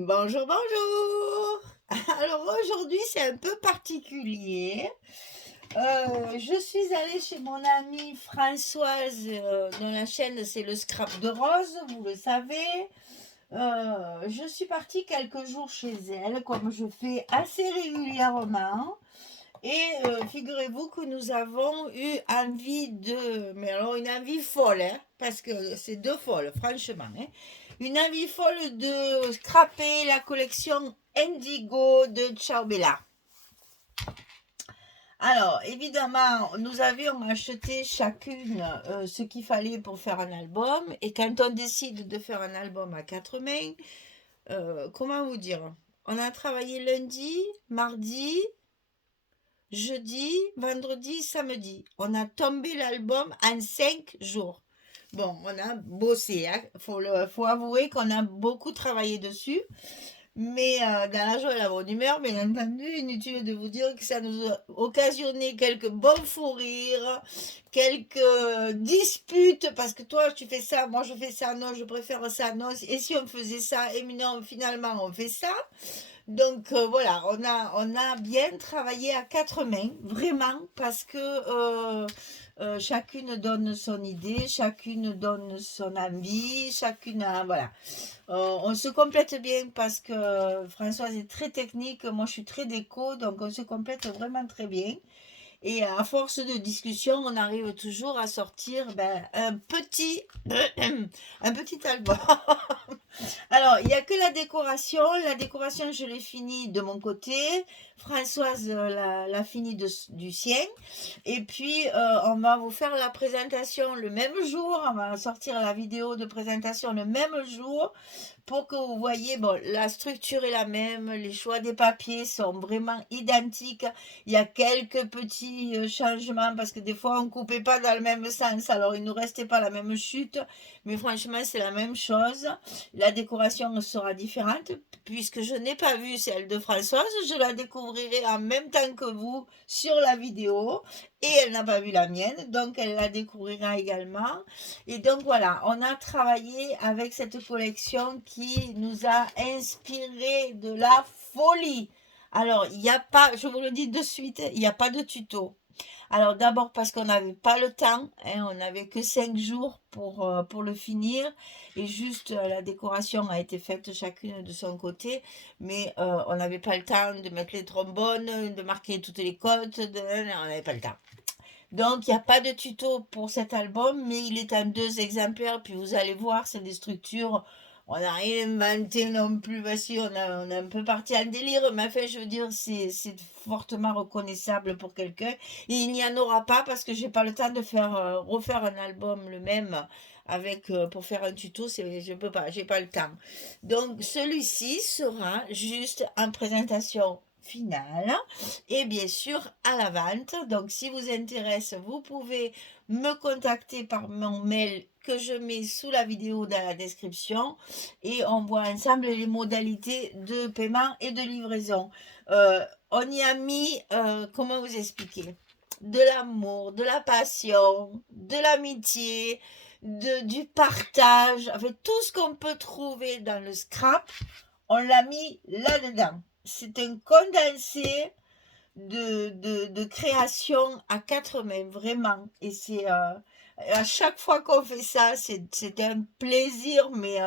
Bonjour, bonjour. Alors aujourd'hui, c'est un peu particulier. Je suis allée chez mon amie Françoise, dont la chaîne c'est le Scrap de Rose, vous le savez. Je suis partie quelques jours chez elle, comme je fais assez régulièrement. Et figurez-vous que nous avons eu envie mais alors une envie folle, hein, parce que c'est deux folles, franchement, hein. Une envie folle de scraper la collection Indigo de Ciao Bella. Alors, évidemment, nous avions acheté chacune ce qu'il fallait pour faire un album. Et quand on décide de faire un album à quatre mains, comment vous dire? On a travaillé lundi, mardi, jeudi, vendredi, samedi. On a tombé l'album en 5 jours. Bon, on a bossé, hein. Faut avouer qu'on a beaucoup travaillé dessus. Mais dans la joie et la bonne humeur, bien entendu, inutile de vous dire que ça nous a occasionné quelques bons fous rires, quelques disputes, parce que toi tu fais ça, moi je fais ça, non, je préfère ça, non, et si on faisait ça, et non, finalement on fait ça. Donc voilà, on a bien travaillé à quatre mains, vraiment, parce que chacune donne son idée, chacune donne son envie, chacune a, voilà. On se complète bien parce que Françoise est très technique, moi je suis très déco, donc on se complète vraiment très bien. Et à force de discussion, on arrive toujours à sortir un petit album. Alors, il n'y a que la décoration. La décoration, je l'ai finie de mon côté. Françoise l'a fini du sien. Et puis, on va vous faire la présentation le même jour. On va sortir la vidéo de présentation le même jour pour que vous voyez, bon, la structure est la même, les choix des papiers sont vraiment identiques. Il y a quelques petits changements parce que des fois on coupait pas dans le même sens, alors il ne nous restait pas la même chute, mais franchement c'est la même chose. La décoration sera différente puisque je n'ai pas vu celle de Françoise, je la découvrirai en même temps que vous sur la vidéo et elle n'a pas vu la mienne, donc elle la découvrira également. Et donc voilà, on a travaillé avec cette collection qui nous a inspiré de la folie. Alors, il n'y a pas, je vous le dis de suite, il n'y a pas de tuto. Alors d'abord parce qu'on n'avait pas le temps, hein, on n'avait que 5 jours pour le finir. Et juste la décoration a été faite chacune de son côté. Mais on n'avait pas le temps de mettre les trombones, de marquer toutes les cotes, on n'avait pas le temps. Donc, il n'y a pas de tuto pour cet album, mais il est en deux exemplaires. Puis vous allez voir, c'est des structures. On n'a rien inventé non plus. Voici, on a un peu parti en délire. Mais enfin, je veux dire, c'est fortement reconnaissable pour quelqu'un. Et il n'y en aura pas parce que j'ai pas le temps de faire refaire un album le même avec pour faire un tuto. Je peux pas, j'ai pas le temps. Donc, celui-ci sera juste en présentation finale et bien sûr à la vente. Donc si vous intéresse, vous pouvez me contacter par mon mail que je mets sous la vidéo dans la description et on voit ensemble les modalités de paiement et de livraison. On y a mis, comment vous expliquer, de l'amour, de la passion, de l'amitié, du partage, avec tout ce qu'on peut trouver dans le scrap, on l'a mis là-dedans. C'est un condensé de création à quatre mains, vraiment. Et c'est à chaque fois qu'on fait ça, c'est un plaisir, mais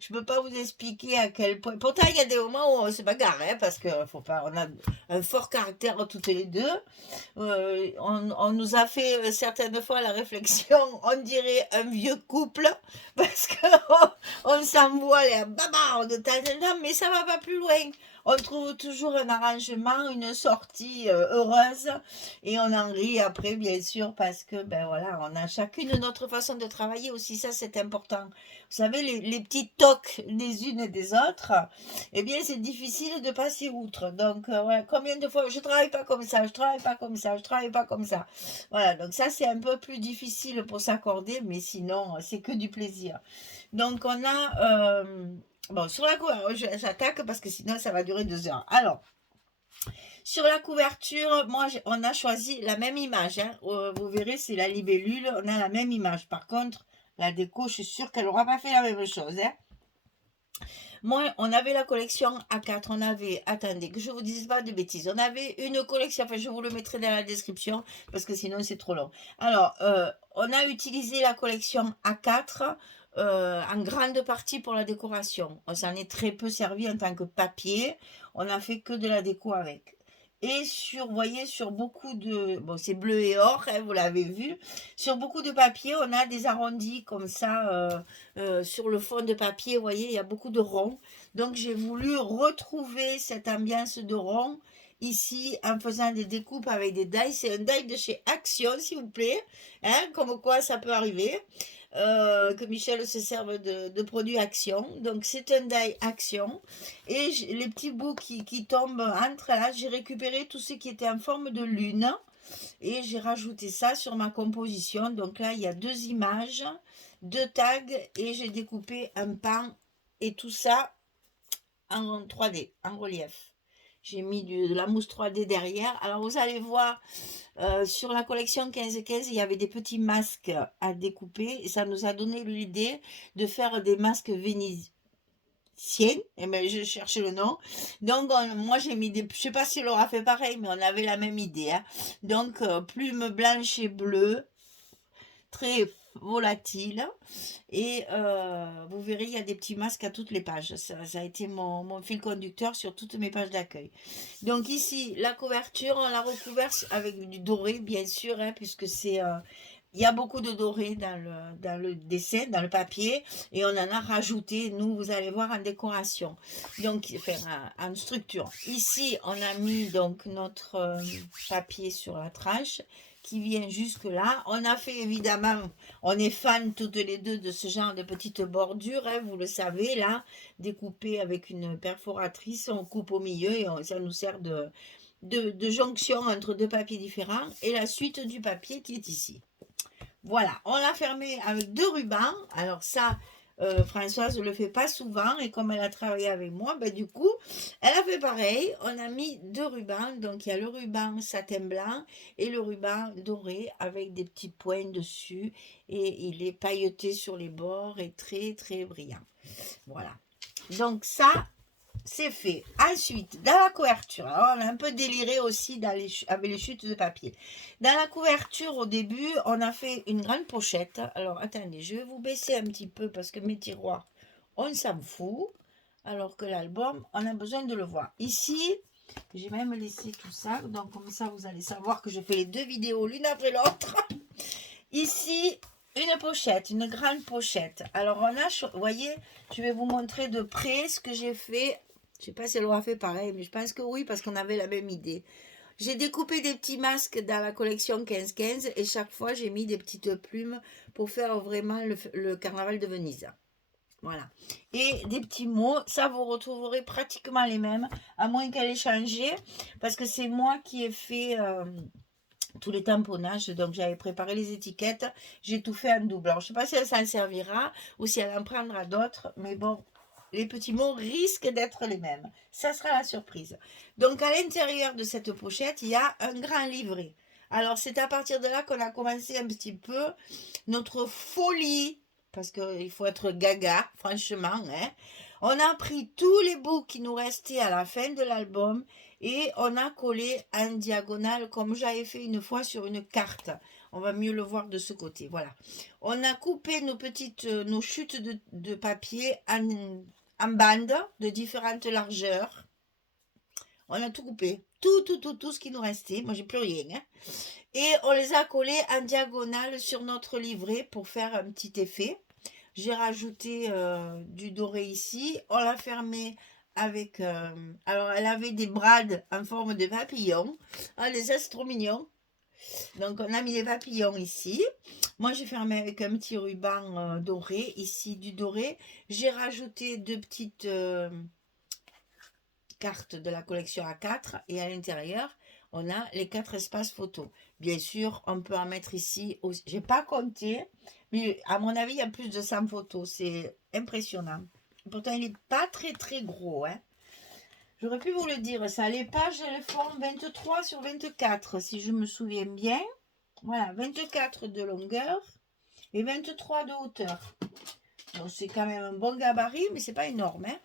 je peux pas vous expliquer à quel point. Pourtant, il y a des moments où on se bagarre, hein, parce que faut pas, on a un fort caractère toutes les deux. On nous a fait certaines fois la réflexion, on dirait un vieux couple, parce qu'on on s'envoie les babards de temps en temps, mais ça va pas plus loin. On trouve toujours un arrangement, une sortie heureuse et on en rit après bien sûr parce que ben voilà, on a chacune notre façon de travailler aussi, ça c'est important. Vous savez, les petits tocs des unes et des autres, eh bien c'est difficile de passer outre. Donc ouais, combien de fois je travaille pas comme ça, je travaille pas comme ça, je travaille pas comme ça. Voilà, donc ça c'est un peu plus difficile pour s'accorder, mais sinon c'est que du plaisir. Donc on a bon, sur la couverture, j'attaque parce que sinon ça va durer 2 heures. Alors, sur la couverture, on a choisi la même image, hein. Vous verrez, c'est la libellule, on a la même image. Par contre, la déco, je suis sûre qu'elle n'aura pas fait la même chose, hein. Moi, on avait la collection A4, on avait, attendez, que je vous dise pas de bêtises, on avait une collection, enfin je vous le mettrai dans la description, parce que sinon c'est trop long. Alors, on a utilisé la collection A4 en grande partie pour la décoration. On s'en est très peu servi en tant que papier, on n'a fait que de la déco avec. Et sur, vous voyez, sur beaucoup de, bon c'est bleu et or, hein, vous l'avez vu, sur beaucoup de papier, on a des arrondis comme ça, sur le fond de papier, vous voyez, il y a beaucoup de ronds. Donc j'ai voulu retrouver cette ambiance de rond ici en faisant des découpes avec des die. C'est un die de chez Action, s'il vous plaît, hein, comme quoi ça peut arriver. Que Michel se serve de produits Action. Donc c'est un die Action. Et les petits bouts qui tombent entre là, j'ai récupéré tout ce qui était en forme de lune. Et j'ai rajouté ça sur ma composition. Donc là, il y a 2 images, 2 tags et j'ai découpé un pan et tout ça en 3D, en relief. J'ai mis de la mousse 3D derrière. Alors vous allez voir, sur la collection 15-15, il y avait des petits masques à découper. Et ça nous a donné l'idée de faire des masques vénitiens. Et ben, je cherchais le nom. Donc, moi, j'ai mis des. Je sais pas si Laura fait pareil, mais on avait la même idée, hein. Donc, plume blanche et bleue, très volatile. Et vous verrez, il y a des petits masques à toutes les pages. Ça a été mon fil conducteur sur toutes mes pages d'accueil. Donc, ici, la couverture, on l'a recouverte avec du doré, bien sûr, hein, puisque c'est. Il y a beaucoup de doré dans le dessin, dans le papier, et on en a rajouté, nous, vous allez voir, en décoration, donc, enfin, en structure. Ici, on a mis donc notre papier sur la tranche qui vient jusque là. On a fait évidemment, on est fans toutes les deux de ce genre de petites bordures, hein, vous le savez, là, découpées avec une perforatrice, on coupe au milieu et ça nous sert de jonction entre deux papiers différents et la suite du papier qui est ici. Voilà, on l'a fermé avec 2 rubans. Alors ça, Françoise ne le fait pas souvent et comme elle a travaillé avec moi, ben, du coup, elle a fait pareil. On a mis 2 rubans. Donc il y a le ruban satin blanc et le ruban doré avec des petits points dessus et il est pailleté sur les bords et très très brillant. Voilà. Donc ça, c'est fait. Ensuite, dans la couverture, alors on a un peu déliré aussi avec les chutes de papier. Dans la couverture, au début, on a fait une grande pochette. Alors, attendez, je vais vous baisser un petit peu parce que mes tiroirs, on s'en fout. Alors que l'album, on a besoin de le voir. Ici, j'ai même laissé tout ça. Donc, comme ça, vous allez savoir que je fais les 2 vidéos l'une après l'autre. Ici, une pochette, une grande pochette. Alors, on a, vous voyez, je vais vous montrer de près ce que j'ai fait. Je ne sais pas si elle aura fait pareil, mais je pense que oui, parce qu'on avait la même idée. J'ai découpé des petits masques dans la collection 15-15 et chaque fois, j'ai mis des petites plumes pour faire vraiment le carnaval de Venise. Voilà. Et des petits mots, ça vous retrouverez pratiquement les mêmes, à moins qu'elle ait changé, parce que c'est moi qui ai fait tous les tamponnages, donc j'avais préparé les étiquettes, j'ai tout fait en double. Alors je ne sais pas si elle s'en servira ou si elle en prendra d'autres, mais bon, les petits mots risquent d'être les mêmes. Ça sera la surprise. Donc à l'intérieur de cette pochette, il y a un grand livret. Alors c'est à partir de là qu'on a commencé un petit peu notre folie, parce qu'il faut être gaga, franchement, hein. On a pris tous les bouts qui nous restaient à la fin de l'album et on a collé en diagonale comme j'avais fait une fois sur une carte. On va mieux le voir de ce côté. Voilà. On a coupé nos chutes de papier en bandes de différentes largeurs. On a tout coupé. Tout ce qui nous restait. Moi, j'ai plus rien, hein. Et on les a collés en diagonale sur notre livret pour faire un petit effet. J'ai rajouté du doré ici. On l'a fermé avec... alors, elle avait des brades en forme de papillon. Ah, les c'est trop mignon. Donc, on a mis des papillons ici. Moi, j'ai fermé avec un petit ruban doré. Ici, du doré. J'ai rajouté 2 petites cartes de la collection A4. Et à l'intérieur, on a les 4 espaces photos. Bien sûr, on peut en mettre ici aussi. Je n'ai pas compté, mais à mon avis, il y a plus de 100 photos. C'est impressionnant. Pourtant, il n'est pas très très gros, hein. J'aurais pu vous le dire. Ça, les pages, elles font 23 sur 24, si je me souviens bien. Voilà, 24 de longueur et 23 de hauteur. Donc, c'est quand même un bon gabarit, mais c'est pas énorme, hein.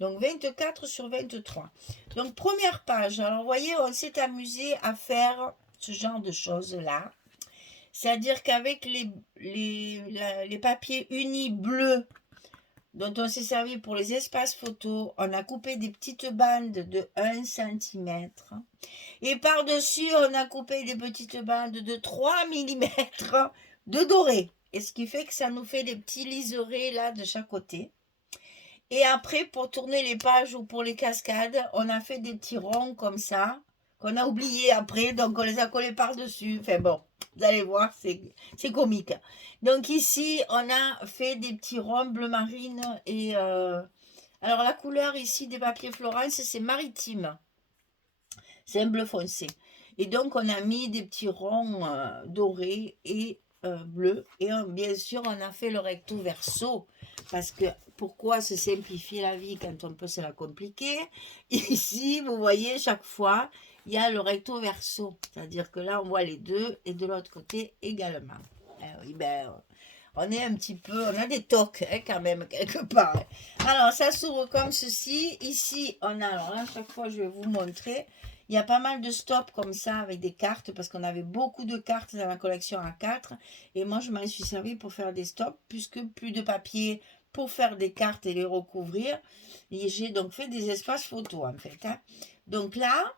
Donc 24 sur 23. Donc première page. Alors vous voyez, on s'est amusé à faire ce genre de choses-là. C'est-à-dire qu'avec les papiers unis bleus dont on s'est servi pour les espaces photos, on a coupé des petites bandes de 1 cm. Et par-dessus, on a coupé des petites bandes de 3 mm de doré. Et ce qui fait que ça nous fait des petits liserés là de chaque côté. Et après, pour tourner les pages ou pour les cascades, on a fait des petits ronds comme ça, qu'on a oublié après, donc on les a collés par-dessus. Enfin bon, vous allez voir, c'est comique. Donc ici, on a fait des petits ronds bleu marine et... alors la couleur ici des papiers Florence, c'est maritime. C'est un bleu foncé. Et donc on a mis des petits ronds dorés et bleus. Et bien sûr, on a fait le recto verso. Parce que pourquoi se simplifier la vie quand on peut se la compliquer? Ici, vous voyez, chaque fois, il y a le recto verso. C'est-à-dire que là, on voit les deux et de l'autre côté également. Oui, ben, on est un petit peu, on a des tocs hein, quand même, quelque part. Alors, ça s'ouvre comme ceci. Ici, on a, alors là, chaque fois, je vais vous montrer. Il y a pas mal de stops comme ça avec des cartes parce qu'on avait beaucoup de cartes dans la collection A4 et moi je m'en suis servi pour faire des stops puisque plus de papier pour faire des cartes et les recouvrir et j'ai donc fait des espaces photos en fait. Hein. Donc là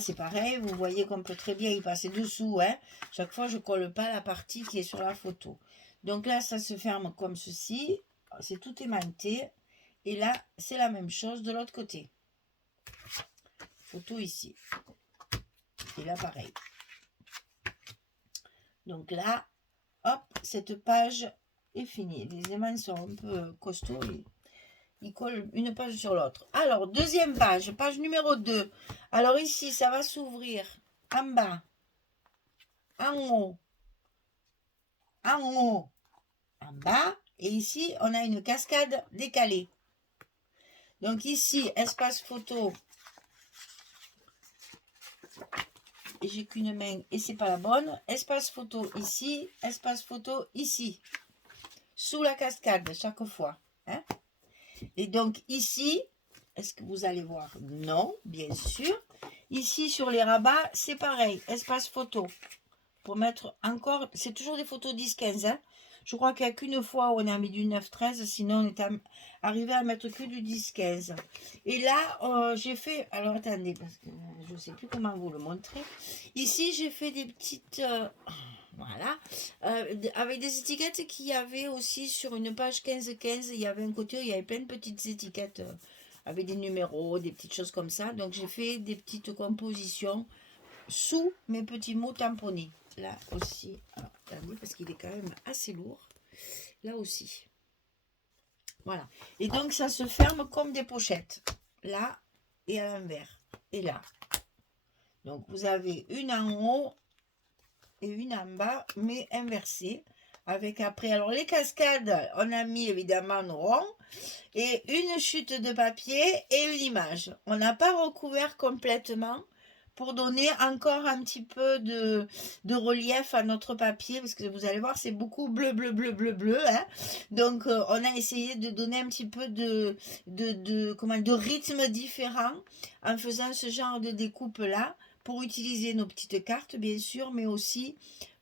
c'est pareil, vous voyez qu'on peut très bien y passer dessous. Hein. Chaque fois je colle pas la partie qui est sur la photo. Donc là ça se ferme comme ceci, c'est tout aimanté et là c'est la même chose de l'autre côté. Photo ici. Et là, pareil. Donc là, hop, cette page est finie. Les aimants sont un peu costauds. Ils collent une page sur l'autre. Alors, deuxième page, page numéro 2. Alors ici, ça va s'ouvrir en bas, en haut, en haut, en bas. Et ici, on a une cascade décalée. Donc ici, espace photo. Et j'ai qu'une main et c'est pas la bonne. Espace photo ici, espace photo ici. Sous la cascade chaque fois. Hein? Et donc ici, est-ce que vous allez voir? Non, bien sûr. Ici sur les rabats, c'est pareil. Espace photo. Pour mettre encore, c'est toujours des photos 10-15. Hein? Je crois qu'il n'y a qu'une fois où on a mis du 9-13, sinon on est arrivé à mettre que du 10-15. Et là, j'ai fait, alors attendez, parce que je ne sais plus comment vous le montrer. Ici, j'ai fait des petites, voilà, avec des étiquettes qu'il y avait aussi sur une page 15-15. Il y avait un côté où il y avait plein de petites étiquettes avec des numéros, des petites choses comme ça. Donc j'ai fait des petites compositions sous mes petits mots tamponnés. Là aussi, alors, attendez, parce qu'il est quand même assez lourd. Là aussi. Voilà. Et donc, ça se ferme comme des pochettes. Là et à l'envers. Et là. Donc, vous avez une en haut et une en bas, mais inversée. Avec après, alors les cascades, on a mis évidemment nos ronds. Et une chute de papier et une image. On n'a pas recouvert complètement pour donner encore un petit peu de relief à notre papier, parce que vous allez voir, c'est beaucoup bleu, bleu, bleu, bleu, bleu. Hein. Donc, on a essayé de donner un petit peu de rythme différent en faisant ce genre de découpe-là, pour utiliser nos petites cartes, bien sûr, mais aussi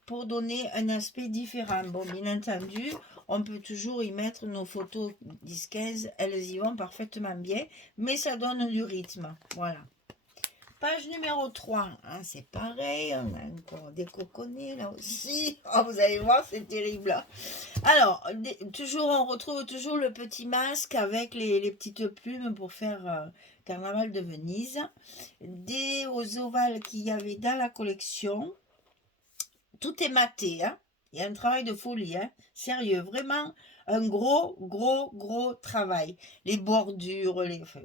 pour donner un aspect différent. Bon, bien entendu, on peut toujours y mettre nos photos 10-15, elles y vont parfaitement bien, mais ça donne du rythme. Voilà. Page numéro 3, hein, c'est pareil, on a encore des coconnets là aussi. Oh, vous allez voir, c'est terrible. Alors, on retrouve toujours le petit masque avec les petites plumes pour faire Carnaval de Venise. Des ovales qu'il y avait dans la collection. Tout est maté, hein. Il y a un travail de folie, hein. Sérieux, vraiment un gros travail. Les bordures, enfin,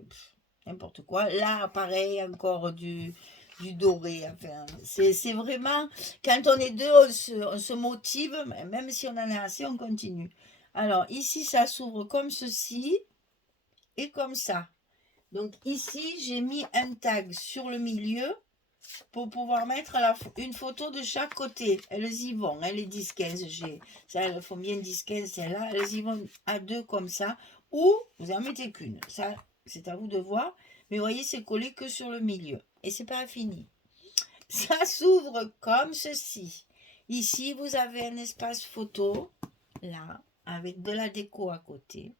n'importe quoi. Là, pareil, encore du doré. Enfin, c'est vraiment, quand on est deux, on se motive, même si on en a assez, on continue. Alors, ici, ça s'ouvre comme ceci et comme ça. Donc, ici, j'ai mis un tag sur le milieu pour pouvoir mettre une photo de chaque côté. Elles y vont, hein, les 10-15. Elles font bien 10-15, celles-là. Elles y vont à deux comme ça. Ou vous en mettez qu'une. Ça, c'est à vous de voir. Mais vous voyez, c'est collé que sur le milieu. Et c'est pas fini. Ça s'ouvre comme ceci. Ici, vous avez un espace photo, là, avec de la déco à côté.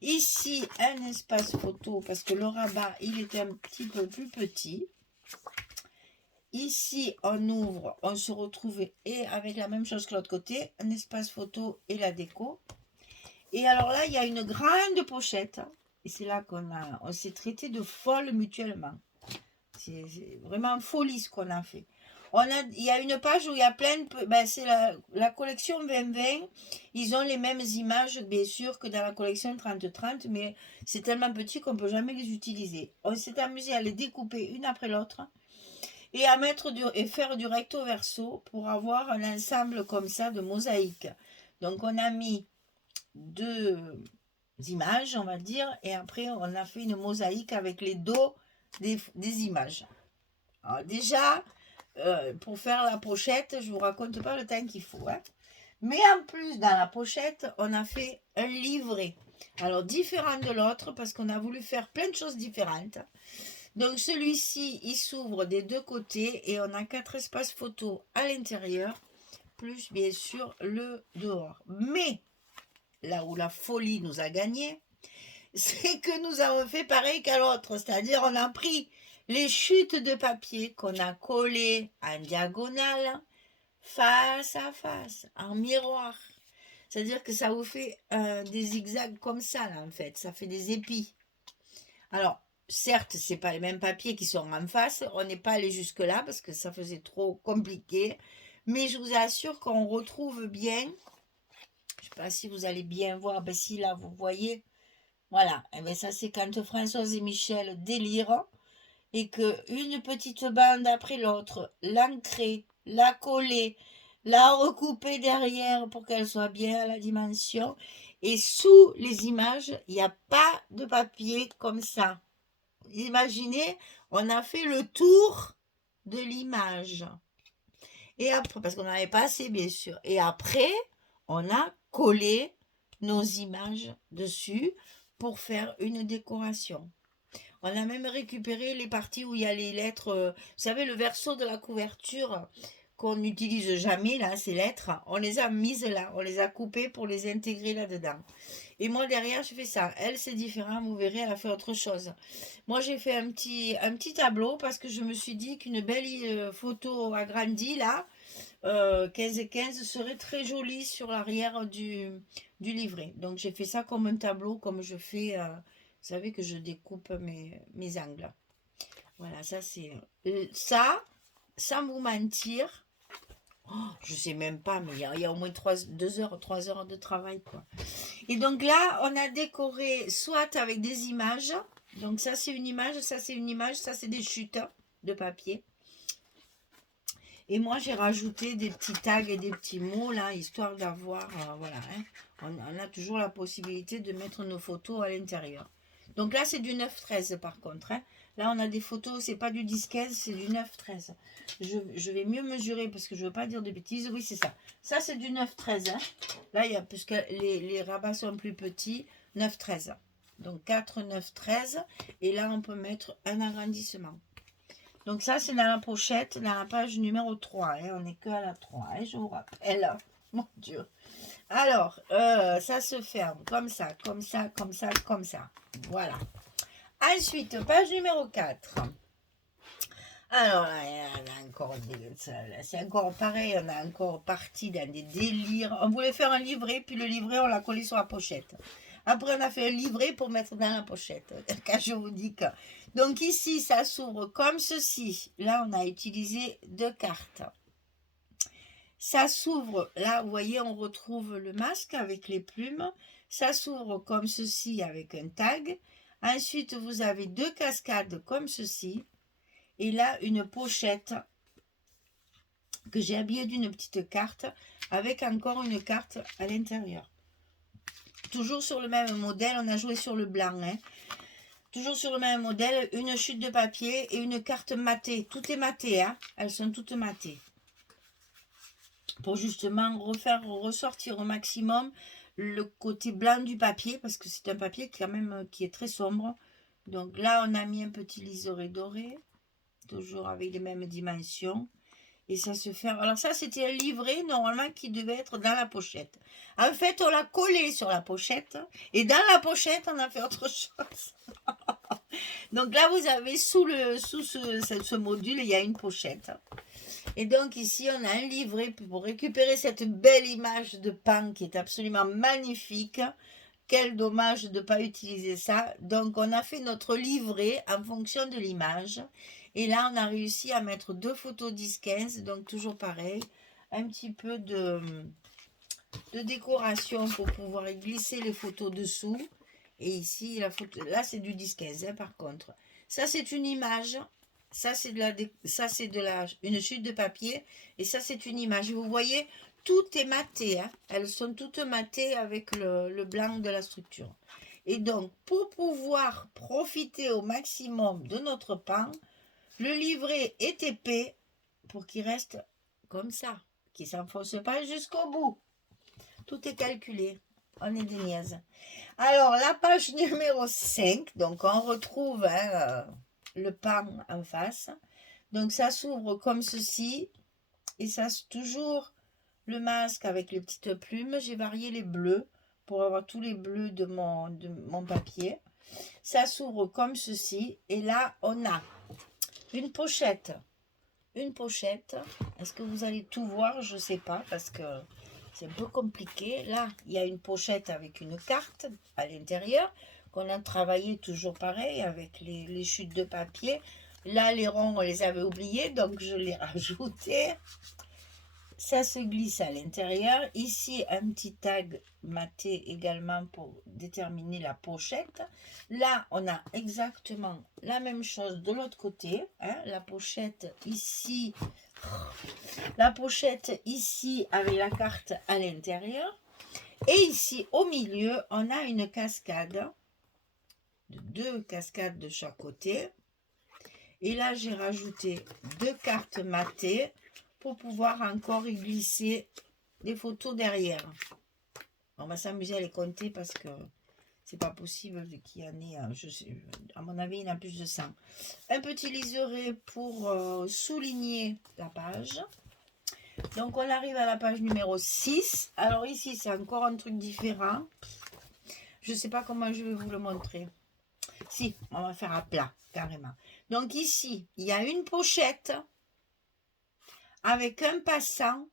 Ici, un espace photo, parce que le rabat, il était un petit peu plus petit. Ici, on ouvre, on se retrouve, et avec la même chose que l'autre côté, un espace photo et la déco. Et alors là, il y a une grande pochette. Et c'est là on s'est traité de folle mutuellement. C'est vraiment folie ce qu'on a fait. Il y a une page où il y a plein de... Ben, c'est la collection 2020. Ils ont les mêmes images, bien sûr, que dans la collection 30-30, mais c'est tellement petit qu'on ne peut jamais les utiliser. On s'est amusé à les découper une après l'autre et à faire du recto verso pour avoir un ensemble comme ça de mosaïques. Donc on a mis 2 images, on va dire, et après on a fait une mosaïque avec les dos des images. Alors déjà, pour faire la pochette, je ne vous raconte pas le temps qu'il faut. Hein. Mais en plus, dans la pochette, on a fait un livret. Alors, différent de l'autre, parce qu'on a voulu faire plein de choses différentes. Donc, celui-ci, il s'ouvre des deux côtés et on a 4 espaces photos à l'intérieur, plus bien sûr le dehors. Mais, là où la folie nous a gagné, c'est que nous avons fait pareil qu'à l'autre. C'est-à-dire, on a pris les chutes de papier qu'on a collées en diagonale, face à face, en miroir. C'est-à-dire que ça vous fait des zigzags comme ça, là, en fait. Ça fait des épis. Alors, certes, c'est pas les mêmes papiers qui sont en face. On n'est pas allé jusque-là parce que ça faisait trop compliqué. Mais je vous assure qu'on retrouve bien. Je ne sais pas si vous allez bien voir. Ben si, là, vous voyez. Voilà. Et bien ça, c'est quand Françoise et Michel délirent et que une petite bande après l'autre, l'ancrer, la coller, la recouper derrière pour qu'elle soit bien à la dimension. Et sous les images, il n'y a pas de papier comme ça. Imaginez, on a fait le tour de l'image. Et après, parce qu'on n'en avait pas assez, bien sûr. Et après, on a collé nos images dessus pour faire une décoration. On a même récupéré les parties où il y a les lettres. Vous savez, le verso de la couverture qu'on n'utilise jamais, là, ces lettres, on les a mises là, on les a coupées pour les intégrer là-dedans. Et moi, derrière, je fais ça. Elle, c'est différent, vous verrez, elle a fait autre chose. Moi, j'ai fait un petit tableau parce que je me suis dit qu'une belle photo agrandie, là, 15 et 15, serait très jolie sur l'arrière du livret. Donc, j'ai fait ça comme un tableau, comme je fais... vous savez que je découpe mes angles. Voilà, ça c'est... ça, sans vous mentir, je sais même pas, mais il y a au moins 2 heures, 3 heures de travail, quoi. Et donc là, on a décoré soit avec des images. Donc ça, c'est une image, ça, c'est une image, ça, c'est des chutes de papier. Et moi, j'ai rajouté des petits tags et des petits mots, là, histoire d'avoir... voilà, hein, on a toujours la possibilité de mettre nos photos à l'intérieur. Donc là, c'est du 9-13 par contre. Hein. Là, on a des photos, c'est pas du 10-15, c'est du 9-13. Je vais mieux mesurer parce que je veux pas dire de bêtises. Oui, c'est ça. Ça, c'est du 9-13. Hein. Là, puisque les rabats sont plus petits, 9-13. Donc 4, 9, 13. Et là, on peut mettre un agrandissement. Donc ça, c'est dans la pochette, dans la page numéro 3. Hein. On n'est que à la 3, hein, je vous rappelle. Mon Dieu. Alors, ça se ferme comme ça, comme ça, comme ça, comme ça. Voilà. Ensuite, page numéro 4. Alors là, on a encore c'est encore pareil, on a encore parti dans des délires. On voulait faire un livret, puis le livret, on l'a collé sur la pochette. Après, on a fait un livret pour mettre dans la pochette. Quand je vous dis que... Donc ici, ça s'ouvre comme ceci. Là, on a utilisé 2 cartes. Ça s'ouvre, là, vous voyez, on retrouve le masque avec les plumes. Ça s'ouvre comme ceci avec un tag. Ensuite, vous avez 2 cascades comme ceci. Et là, une pochette que j'ai habillée d'une petite carte avec encore une carte à l'intérieur. Toujours sur le même modèle, on a joué sur le blanc. Hein. Toujours sur le même modèle, une chute de papier et une carte matée. Tout est maté, hein. Elles sont toutes matées. Pour justement ressortir au maximum le côté blanc du papier, parce que c'est un papier quand même qui est très sombre. Donc là, on a mis un petit liseré doré, toujours avec les mêmes dimensions. Et ça se fait... Alors ça, c'était un livret, normalement, qui devait être dans la pochette. En fait, on l'a collé sur la pochette. Et dans la pochette, on a fait autre chose. Donc là, vous avez sous ce module, il y a une pochette. Et donc ici, on a un livret pour récupérer cette belle image de pan qui est absolument magnifique. Quel dommage de ne pas utiliser ça. Donc, on a fait notre livret en fonction de l'image. Et là, on a réussi à mettre 2 photos 10-15. Donc, toujours pareil. Un petit peu de décoration pour pouvoir y glisser les photos dessous. Et ici, la photo, là, c'est du 10-15, hein, par contre. Ça, c'est une image. Ça, c'est une chute de papier. Et ça, c'est une image. Vous voyez, tout est maté. Hein. Elles sont toutes matées avec le blanc de la structure. Et donc, pour pouvoir profiter au maximum de notre pan, le livret est épais pour qu'il reste comme ça, qu'il ne s'enfonce pas jusqu'au bout. Tout est calculé. On est des niaises. Alors, la page numéro 5, donc on retrouve le pan en face. Donc, ça s'ouvre comme ceci. Et ça, c'est toujours le masque avec les petites plumes. J'ai varié les bleus pour avoir tous les bleus de mon papier. Ça s'ouvre comme ceci. Et là, on a une pochette. Une pochette. Est-ce que vous allez tout voir? Je ne sais pas parce que c'est un peu compliqué. Là, il y a une pochette avec une carte à l'intérieur qu'on a travaillé toujours pareil avec les chutes de papier. Là, les ronds, on les avait oubliés, donc je les rajoutais. Ça se glisse à l'intérieur. Ici, un petit tag maté également pour déterminer la pochette. Là, on a exactement la même chose de l'autre côté. Hein, la pochette ici avec la carte à l'intérieur. Et ici, au milieu, on a une cascade. 2 cascades de chaque côté. Et là, j'ai rajouté 2 cartes matées pour pouvoir encore y glisser des photos derrière. On va s'amuser à les compter parce que c'est pas possible qu'il y en ait, à mon avis, il y en a plus de 100. Un petit liseré pour souligner la page. Donc, on arrive à la page numéro 6. Alors ici, c'est encore un truc différent. Je ne sais pas comment je vais vous le montrer. Si, on va faire à plat, carrément. Donc ici, il y a une pochette avec un passant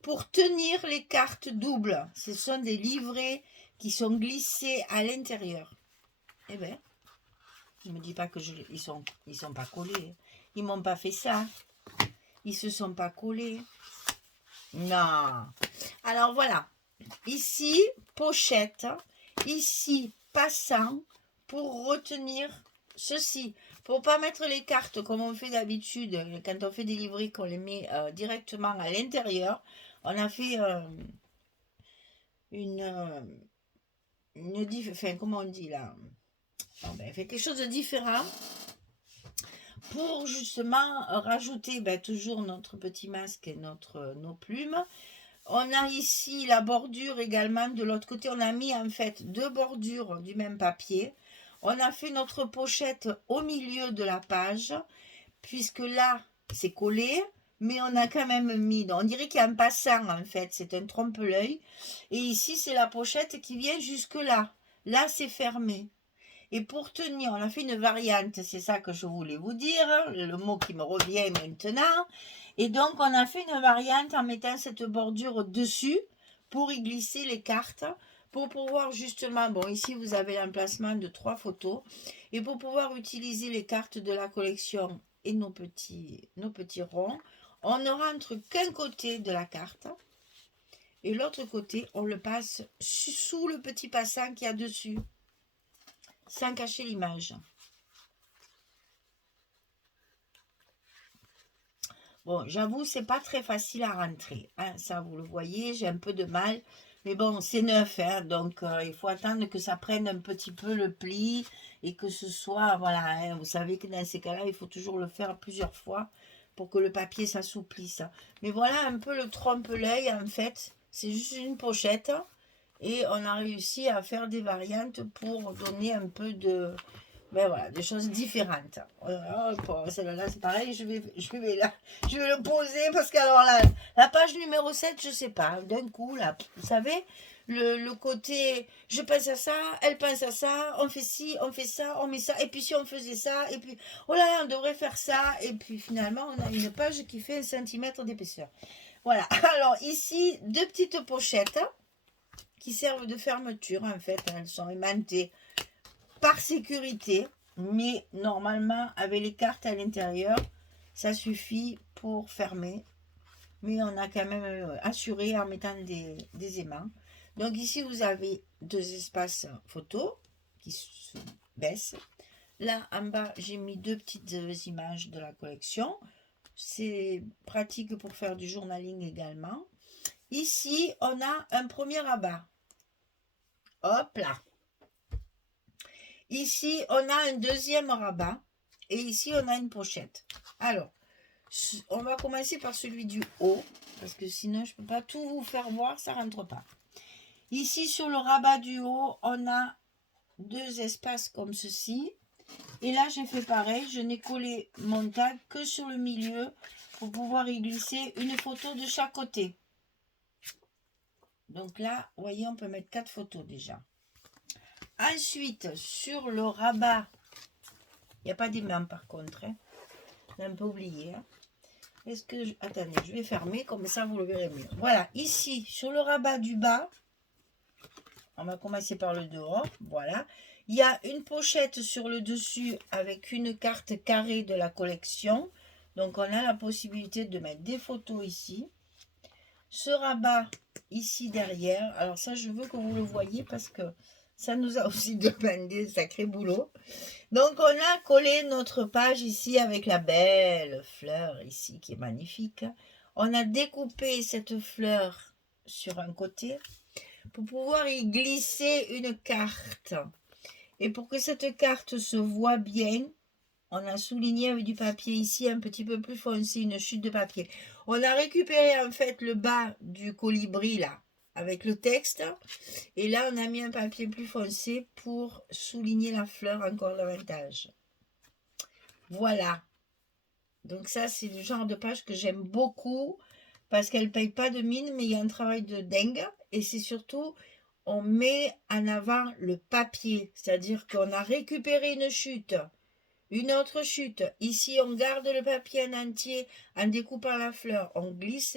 pour tenir les cartes doubles. Ce sont des livrets qui sont glissés à l'intérieur. Eh bien, ne me dis pas que ils sont pas collés. Ils m'ont pas fait ça. Ils se sont pas collés. Non. Alors voilà. Ici, pochette. Ici, passant pour retenir ceci. Pour ne pas mettre les cartes comme on fait d'habitude, quand on fait des livrets, qu'on les met directement à l'intérieur, on a fait comment on dit là, on fait quelque chose de différent pour justement rajouter toujours notre petit masque et nos plumes. On a ici la bordure également. De l'autre côté, on a mis en fait 2 bordures du même papier. On a fait notre pochette au milieu de la page, puisque là, c'est collé, mais on a quand même mis, on dirait qu'il y a un passant en fait, c'est un trompe-l'œil. Et ici, c'est la pochette qui vient jusque là. Là, c'est fermé. Et pour tenir, on a fait une variante, c'est ça que je voulais vous dire, le mot qui me revient maintenant. Et donc, on a fait une variante en mettant cette bordure dessus pour y glisser les cartes, pour pouvoir justement, bon, ici, vous avez l'emplacement de 3 photos, et pour pouvoir utiliser les cartes de la collection et nos petits ronds, on ne rentre qu'un côté de la carte, et l'autre côté, on le passe sous le petit passant qu'il y a dessus, sans cacher l'image. Bon, j'avoue, c'est pas très facile à rentrer. Hein, ça, vous le voyez, j'ai un peu de mal. Mais bon, c'est neuf, hein, donc il faut attendre que ça prenne un petit peu le pli et que ce soit, voilà, hein, vous savez que dans ces cas-là, il faut toujours le faire plusieurs fois pour que le papier s'assouplisse. Mais voilà un peu le trompe-l'œil, en fait. C'est juste une pochette Et on a réussi à faire des variantes pour donner un peu de, ben voilà, des choses différentes. Celle-là, c'est pareil, je vais le poser parce que alors la page numéro 7 je sais pas, d'un coup, là, vous savez, le côté, je pense à ça, elle pense à ça, on fait ci, on fait ça, on met ça, et puis si on faisait ça, et puis, oh là, on devrait faire ça, et puis finalement, on a une page qui fait 1 cm d'épaisseur. Voilà, alors ici, deux petites pochettes qui servent de fermeture, en fait, elles sont aimantées par sécurité, mais normalement avec les cartes à l'intérieur ça suffit pour fermer, mais on a quand même assuré en mettant des aimants. Donc ici vous avez deux espaces photos qui se baissent. Là en bas j'ai mis deux petites images de la collection, c'est pratique pour faire du journaling également. Ici on a un premier rabat, hop là. Ici, on a un deuxième rabat et ici, on a une pochette. Alors, on va commencer par celui du haut parce que sinon, je ne peux pas tout vous faire voir, ça ne rentre pas. Ici, sur le rabat du haut, on a deux espaces comme ceci. Et là, j'ai fait pareil, je n'ai collé mon tag que sur le milieu pour pouvoir y glisser une photo de chaque côté. Donc là, vous voyez, on peut mettre 4 photos déjà. Ensuite, sur le rabat, il n'y a pas d'aimant par contre. Hein. J'ai un peu oublié. Hein. Est-ce que attendez, je vais fermer, comme ça vous le verrez mieux. Voilà, ici, sur le rabat du bas, on va commencer par le dehors. Voilà. Il y a une pochette sur le dessus avec une carte carrée de la collection. Donc, on a la possibilité de mettre des photos ici. Ce rabat ici derrière. Alors ça, je veux que vous le voyez parce que ça nous a aussi demandé un sacré boulot. Donc, on a collé notre page ici avec la belle fleur ici qui est magnifique. On a découpé cette fleur sur un côté pour pouvoir y glisser une carte. Et pour que cette carte se voit bien, on a souligné avec du papier ici un petit peu plus foncé, une chute de papier. On a récupéré en fait le bas du colibri là, avec le texte. Et là, on a mis un papier plus foncé pour souligner la fleur encore davantage. Voilà. Donc ça, c'est le genre de page que j'aime beaucoup parce qu'elle ne paye pas de mine, mais il y a un travail de dingue. Et c'est surtout, on met en avant le papier. C'est-à-dire qu'on a récupéré une chute, une autre chute. Ici, on garde le papier en entier en découpant la fleur. On glisse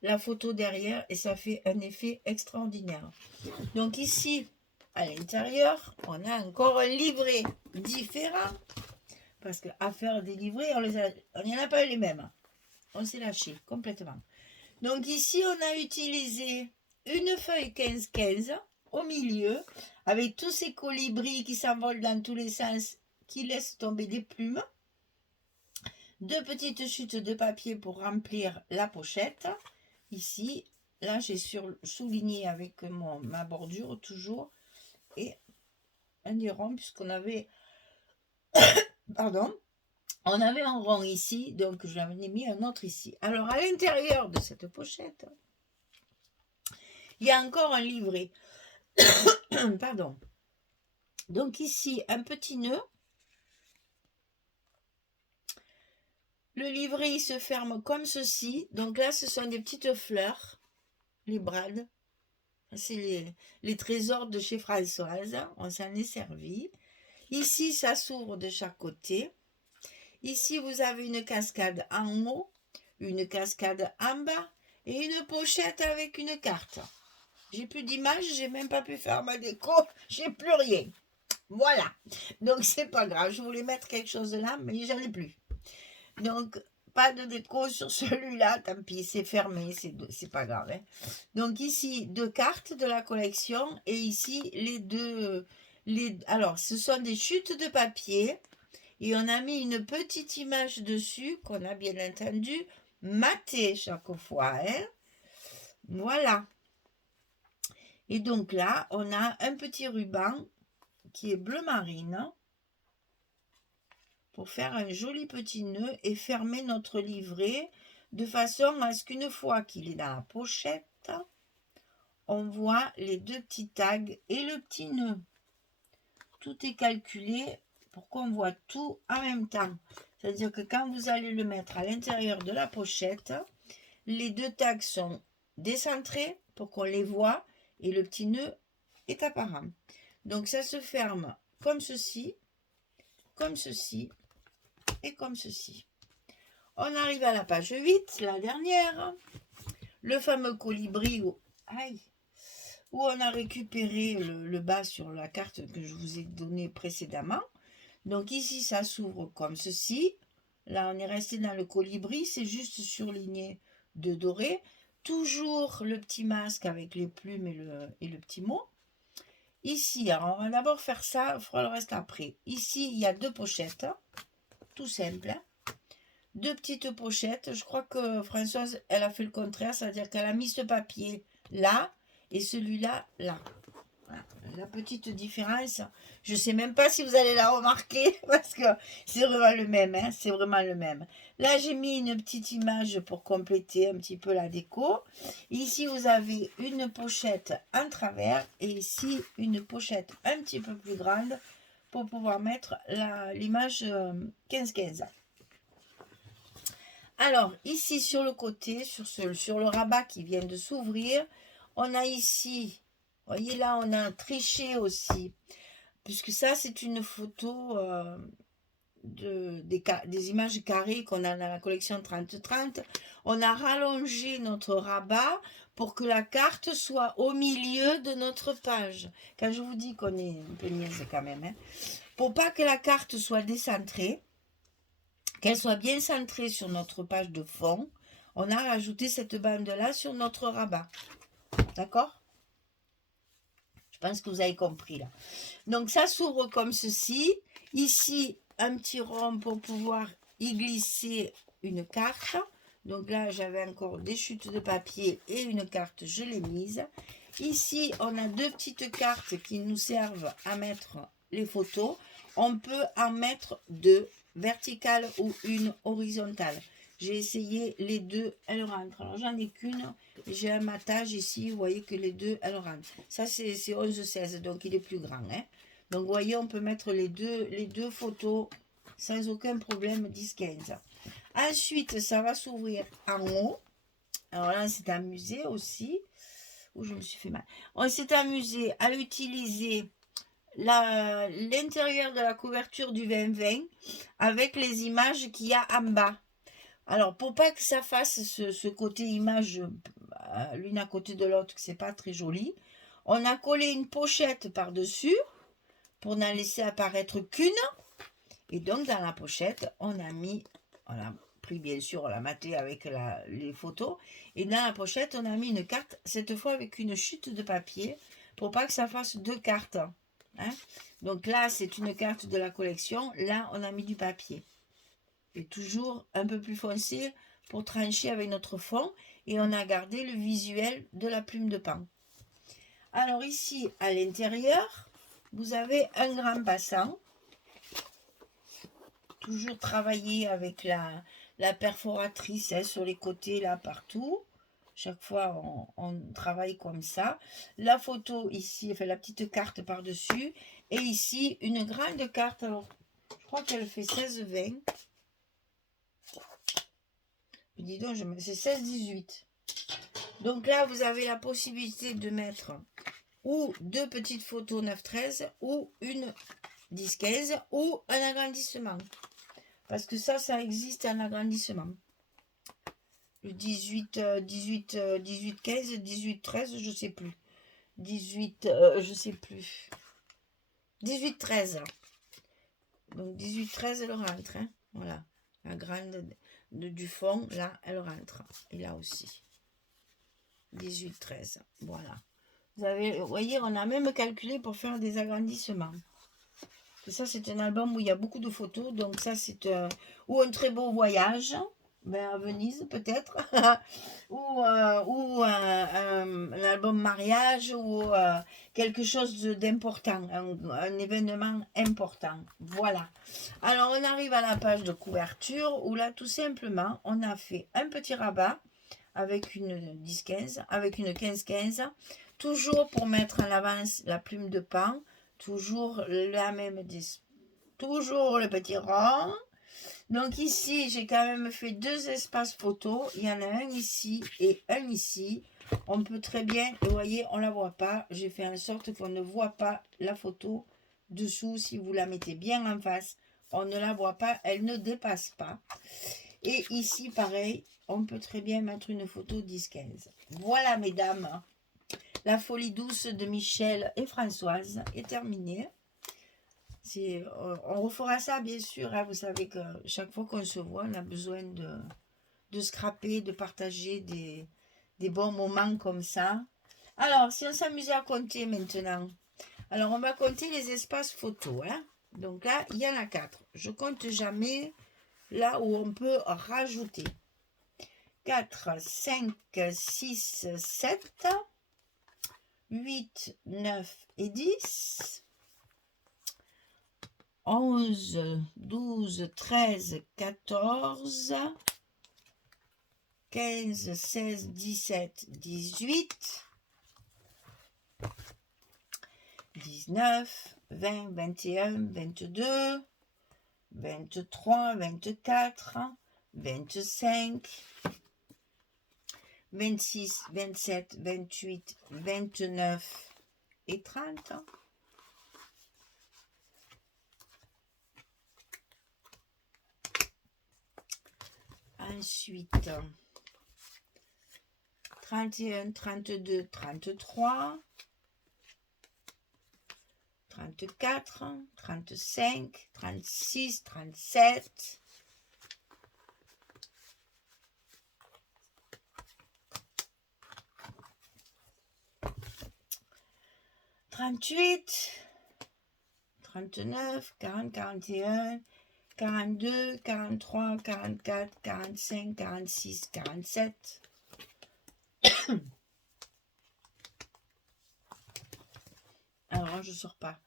la photo derrière et ça fait un effet extraordinaire. Donc ici, à l'intérieur, on a encore un livret différent. Parce qu'à faire des livrets, on n'y en a pas eu les mêmes. On s'est lâché complètement. Donc ici, on a utilisé une feuille 15-15 au milieu, avec tous ces colibris qui s'envolent dans tous les sens, qui laissent tomber des plumes. Deux petites chutes de papier pour remplir la pochette. Ici, là, j'ai souligné avec ma bordure toujours. Et un des ronds, puisqu'on avait... Pardon. On avait un rond ici, donc j'en ai mis un autre ici. Alors, à l'intérieur de cette pochette, il y a encore un livret. Pardon. Donc ici, un petit nœud. Le livret, il se ferme comme ceci. Donc là, ce sont des petites fleurs, les brades. C'est les trésors de chez Françoise. On s'en est servi. Ici, ça s'ouvre de chaque côté. Ici, vous avez une cascade en haut, une cascade en bas et une pochette avec une carte. J'ai plus d'images, j'ai même pas pu faire ma déco, j'ai plus rien. Voilà. Donc, c'est pas grave. Je voulais mettre quelque chose là, mais j'en ai plus. Donc, pas de déco sur celui-là. Tant pis, c'est fermé, c'est pas grave. Hein. Donc, ici, deux cartes de la collection et ici, les deux. Alors, ce sont des chutes de papier. Et on a mis une petite image dessus qu'on a bien entendu maté chaque fois. Hein. Voilà. Et donc là, on a un petit ruban qui est bleu marine pour faire un joli petit nœud et fermer notre livret de façon à ce qu'une fois qu'il est dans la pochette, on voit les deux petits tags et le petit nœud. Tout est calculé pour qu'on voit tout en même temps. C'est-à-dire que quand vous allez le mettre à l'intérieur de la pochette, les deux tags sont décentrés pour qu'on les voit et le petit nœud est apparent. Donc ça se ferme comme ceci et comme ceci. On arrive à la page 8, la dernière, le fameux colibri où on a récupéré le bas sur la carte que je vous ai donnée précédemment. Donc ici, ça s'ouvre comme ceci. Là, on est resté dans le colibri, c'est juste surligné de doré. Toujours le petit masque avec les plumes et le petit mot. Ici, alors on va d'abord faire ça, on fera le reste après. Ici, il y a deux pochettes, tout simple. Hein. Deux petites pochettes. Je crois que Françoise, elle a fait le contraire, c'est-à-dire qu'elle a mis ce papier là et celui-là là. Voilà. La petite différence, je ne sais même pas si vous allez la remarquer parce que c'est vraiment le même, hein, c'est vraiment le même. Là, j'ai mis une petite image pour compléter un petit peu la déco. Ici, vous avez une pochette en travers et ici, une pochette un petit peu plus grande pour pouvoir mettre l'image 15-15. Alors, ici, sur le côté, sur le rabat qui vient de s'ouvrir, on a ici... Vous voyez là, on a triché aussi, puisque ça, c'est une photo des images carrées qu'on a dans la collection 30-30. On a rallongé notre rabat pour que la carte soit au milieu de notre page. Quand je vous dis qu'on est un peu niaise quand même, hein, pour pas que la carte soit décentrée, qu'elle soit bien centrée sur notre page de fond, on a rajouté cette bande-là sur notre rabat. D'accord ? Je pense que vous avez compris là. Donc ça s'ouvre comme ceci. Ici, un petit rond pour pouvoir y glisser une carte. Donc là, j'avais encore des chutes de papier et une carte, je l'ai mise. Ici, on a deux petites cartes qui nous servent à mettre les photos. On peut en mettre deux, verticales ou une horizontale. J'ai essayé les deux, elles rentrent. Alors j'en ai qu'une, j'ai un matage ici, vous voyez que les deux, elles rentrent. Ça c'est 11-16, donc il est plus grand. Hein. Donc vous voyez, on peut mettre les deux photos sans aucun problème, 10-15. Ensuite, ça va s'ouvrir en haut. Alors là, on s'est amusé aussi. Où je me suis fait mal. On s'est amusé à utiliser l'intérieur de la couverture du 2020 avec les images qu'il y a en bas. Alors, pour pas que ça fasse ce côté image l'une à côté de l'autre, que c'est pas très joli, on a collé une pochette par-dessus pour n'en laisser apparaître qu'une. Et donc, dans la pochette, on a pris bien sûr, on l'a maté avec les photos. Et dans la pochette, on a mis une carte, cette fois avec une chute de papier, pour pas que ça fasse deux cartes. Hein. Donc là, c'est une carte de la collection. Là, on a mis du papier. Et toujours un peu plus foncé pour trancher avec notre fond. Et on a gardé le visuel de la plume de pain. Alors ici, à l'intérieur, vous avez un grand bassin. Toujours travaillé avec la perforatrice hein, sur les côtés, là, partout. Chaque fois, on travaille comme ça. La photo ici, enfin la petite carte par-dessus. Et ici, une grande carte. Alors, je crois qu'elle fait 16-20. Dis donc, c'est 16-18. Donc là, vous avez la possibilité de mettre ou deux petites photos 9-13 ou une 10-15 ou un agrandissement. Parce que ça existe en agrandissement. Le 18, 18, 18, 15, 18, 13, je sais plus. 18, je sais plus. 18, 13. Donc 18, 13, elle rentre. Hein. Voilà. La grande du fond, là, elle rentre. Et là aussi. 18, 13. Voilà. Vous voyez, on a même calculé pour faire des agrandissements. Et ça, c'est un album où il y a beaucoup de photos. Donc ça, c'est ou un très beau voyage. Ben, à Venise, peut-être. ou un album mariage ou quelque chose d'important. Un événement important. Voilà. Alors, on arrive à la page de couverture où là, tout simplement, on a fait un petit rabat avec une 10-15, avec une 15-15. toujours pour mettre en avant la plume de pan, toujours la même, toujours le petit rond. Donc ici, j'ai quand même fait 2 espaces photo. Il y en a un ici et un ici. On peut très bien, vous voyez, on ne la voit pas. J'ai fait en sorte qu'on ne voit pas la photo dessous. Si vous la mettez bien en face, on ne la voit pas, elle ne dépasse pas. Et ici, pareil, on peut très bien mettre une photo 10-15. Voilà, mesdames, la folie douce de Michel et Françoise est terminée. On refera ça, bien sûr. Hein, vous savez que chaque fois qu'on se voit, on a besoin de scraper, de partager des bons moments comme ça. Alors, si on s'amusait à compter maintenant. Alors, on va compter les espaces photos. Hein. Donc là, il y en a 4. Je compte jamais là où on peut rajouter. 4, 5, 6, 7, 8, 9 et 10. 11, 12, 13, 14, 15, 16, 17, 18, 19, 20, 21, 22, 23, 24, 25, 26, 27, 28, 29 et 30. Ensuite, 31, 32, 33, 34, 35, 36, 37, 38, 39, 40, 41, 42, 43, 44, 45, 46, 47. Alors, je sors pas.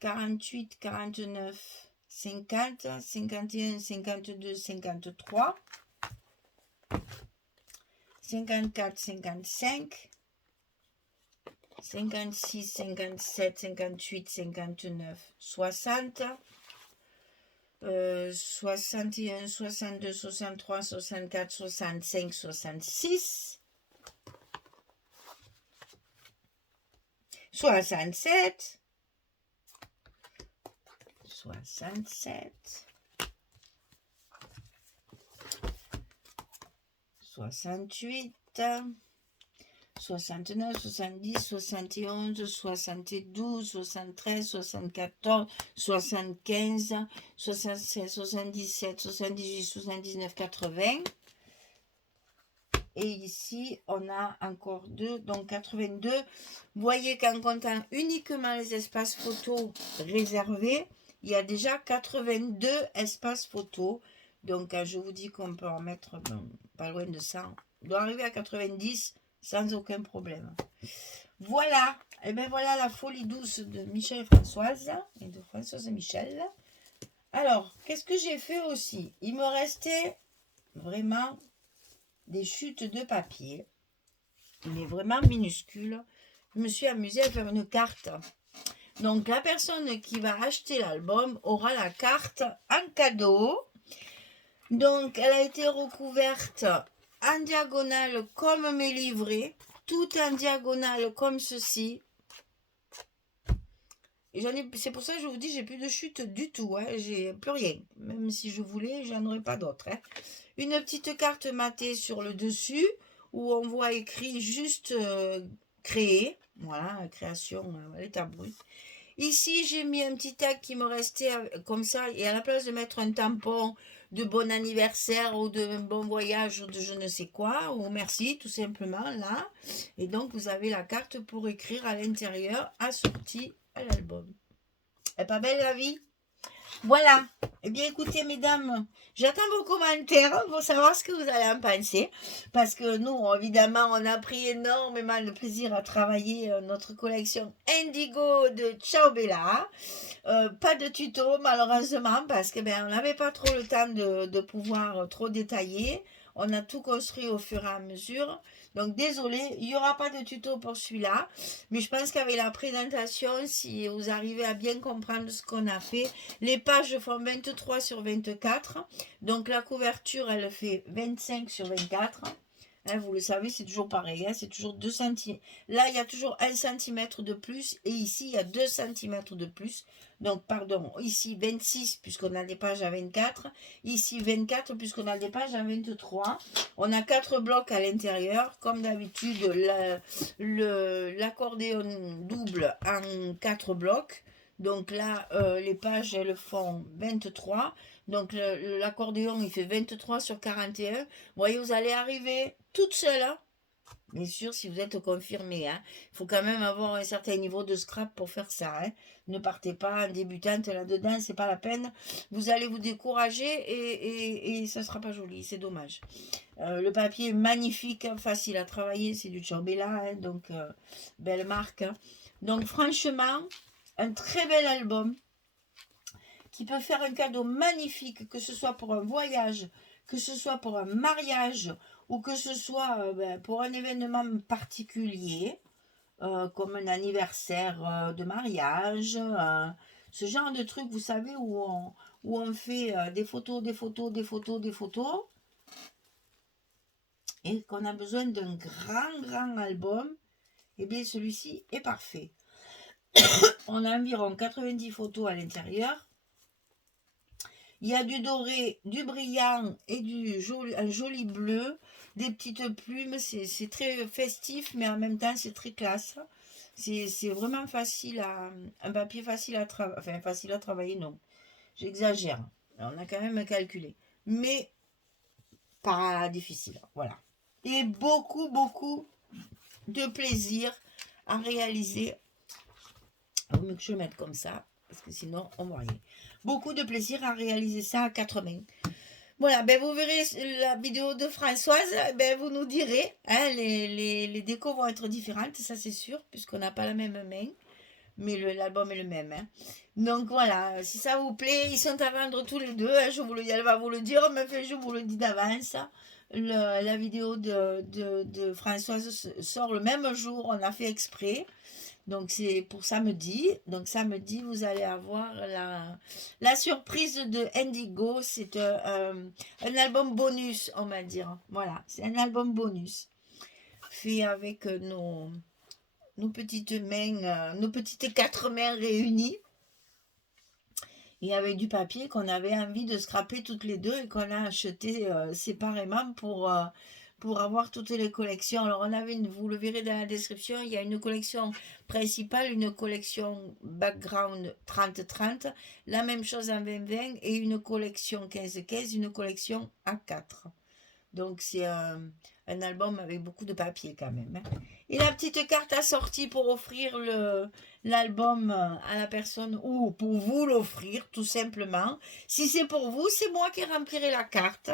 48, 49, 50, 51, 52, 53, 54, 55, 56, 57, 58, 59, 60, 61, 62, 63, 64, 65, 66, 67, 67, 68, 69, 70, 71, 72, 73, 74, 75, 76, 77, 78, 79, 80. Et ici, on a encore 2, donc 82. Vous voyez qu'en comptant uniquement les espaces photos réservés, il y a déjà 82 espaces photos. Donc, je vous dis qu'on peut en mettre pas loin de 100. On doit arriver à 90 sans aucun problème. Voilà. Et bien voilà la folie douce de Michel et Françoise. Et de Françoise et Michel. Alors, qu'est-ce que j'ai fait aussi? Il me restait vraiment des chutes de papier, mais vraiment minuscules. Je me suis amusée à faire une carte. Donc, la personne qui va acheter l'album aura la carte en cadeau. Donc, elle a été recouverte en diagonale comme mes livrets, tout en diagonale comme ceci. C'est pour ça que je vous dis, j'ai plus de chute du tout. Hein. J'ai plus rien. Même si je voulais, j'en aurais pas d'autres. Hein. Une petite carte matée sur le dessus où on voit écrit juste créer. Voilà, création, l'état brut. Ici, j'ai mis un petit tag qui me restait comme ça. Et à la place de mettre un tampon de bon anniversaire ou de bon voyage ou de je ne sais quoi, ou merci, tout simplement, là. Et donc, vous avez la carte pour écrire à l'intérieur, assortie à l'album. Elle est pas belle la vie? Voilà. Eh bien, écoutez, mesdames, j'attends vos commentaires pour savoir ce que vous allez en penser. Parce que nous, évidemment, on a pris énormément de plaisir à travailler notre collection Indigo de Ciao Bella. Pas de tuto, malheureusement, parce que on n'avait pas trop le temps de pouvoir trop détailler. On a tout construit au fur et à mesure. Donc désolé, il n'y aura pas de tuto pour celui-là. Mais je pense qu'avec la présentation, si vous arrivez à bien comprendre ce qu'on a fait, les pages font 23 sur 24. Donc la couverture, elle fait 25 sur 24. Hein, vous le savez, c'est toujours pareil, hein, c'est toujours 2 cm. Là, il y a toujours 1 cm de plus et ici, il y a 2 cm de plus. Donc, pardon, ici 26 puisqu'on a des pages à 24. Ici 24 puisqu'on a des pages à 23. On a 4 blocs à l'intérieur. Comme d'habitude, l'accordéon double en 4 blocs. Donc là, les pages, elles font 23. Donc l'accordéon, il fait 23 sur 41. Vous voyez, vous allez arriver toute seule, hein. Bien sûr, si vous êtes confirmé, hein. Il faut quand même avoir un certain niveau de scrap pour faire ça, hein. Ne partez pas en débutante là-dedans, c'est pas la peine. Vous allez vous décourager et ça sera pas joli, c'est dommage. Le papier est magnifique, hein, facile à travailler, c'est du Ciobella, hein, donc belle marque, hein. Donc franchement, un très bel album qui peut faire un cadeau magnifique, que ce soit pour un voyage, que ce soit pour un mariage ou que ce soit pour un événement particulier, comme un anniversaire de mariage, ce genre de truc, vous savez, où on fait des photos, des photos, des photos, des photos, et qu'on a besoin d'un grand album, et bien celui-ci est parfait. On a environ 90 photos à l'intérieur. Il y a du doré, du brillant et un joli bleu, des petites plumes. C'est très festif, mais en même temps, c'est très classe. C'est vraiment facile un papier facile à travailler. Enfin, facile à travailler, non. J'exagère. On a quand même calculé. Mais pas difficile. Voilà. Et beaucoup de plaisir à réaliser. Il vaut mieux que je le mette comme ça, parce que sinon, on va rien. Beaucoup de plaisir à réaliser ça à 4 mains. Voilà, ben vous verrez la vidéo de Françoise, ben vous nous direz, hein, les décos vont être différentes, ça c'est sûr, puisqu'on n'a pas la même main, mais l'album est le même. Hein. Donc voilà, si ça vous plaît, ils sont à vendre tous les deux, hein, elle va vous le dire, mais enfin, je vous le dis d'avance. La vidéo de Françoise sort le même jour, on a fait exprès. Donc c'est pour samedi. Donc samedi, vous allez avoir la surprise de Indigo. C'est un album bonus, on va dire. Voilà, c'est un album bonus. Fait avec nos petites mains, nos petites 4 mains réunies. Et avec du papier qu'on avait envie de scraper toutes les deux et qu'on a acheté séparément pour avoir toutes les collections. Alors on avait vous le verrez dans la description, il y a une collection principale, une collection background 30-30, la même chose en 20-20 et une collection 15-15, une collection A4. Donc c'est un album avec beaucoup de papier quand même. Hein. Et la petite carte assortie pour offrir l'album à la personne ou pour vous l'offrir tout simplement. Si c'est pour vous, c'est moi qui remplirai la carte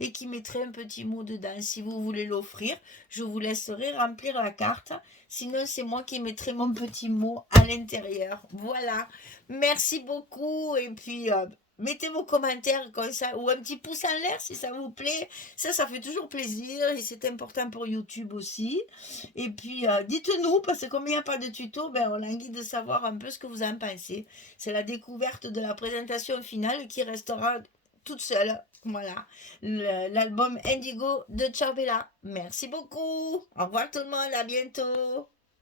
et qui mettrai un petit mot dedans. Si vous voulez l'offrir, je vous laisserai remplir la carte. Sinon, c'est moi qui mettrai mon petit mot à l'intérieur. Voilà. Merci beaucoup et puis... mettez vos commentaires comme ça, ou un petit pouce en l'air si ça vous plaît. Ça fait toujours plaisir et c'est important pour YouTube aussi. Et puis, dites-nous, parce que comme il n'y a pas de tuto, ben, on a envie de savoir un peu ce que vous en pensez. C'est la découverte de la présentation finale qui restera toute seule. Voilà, l'album Indigo de Ciobella. Merci beaucoup. Au revoir tout le monde, à bientôt.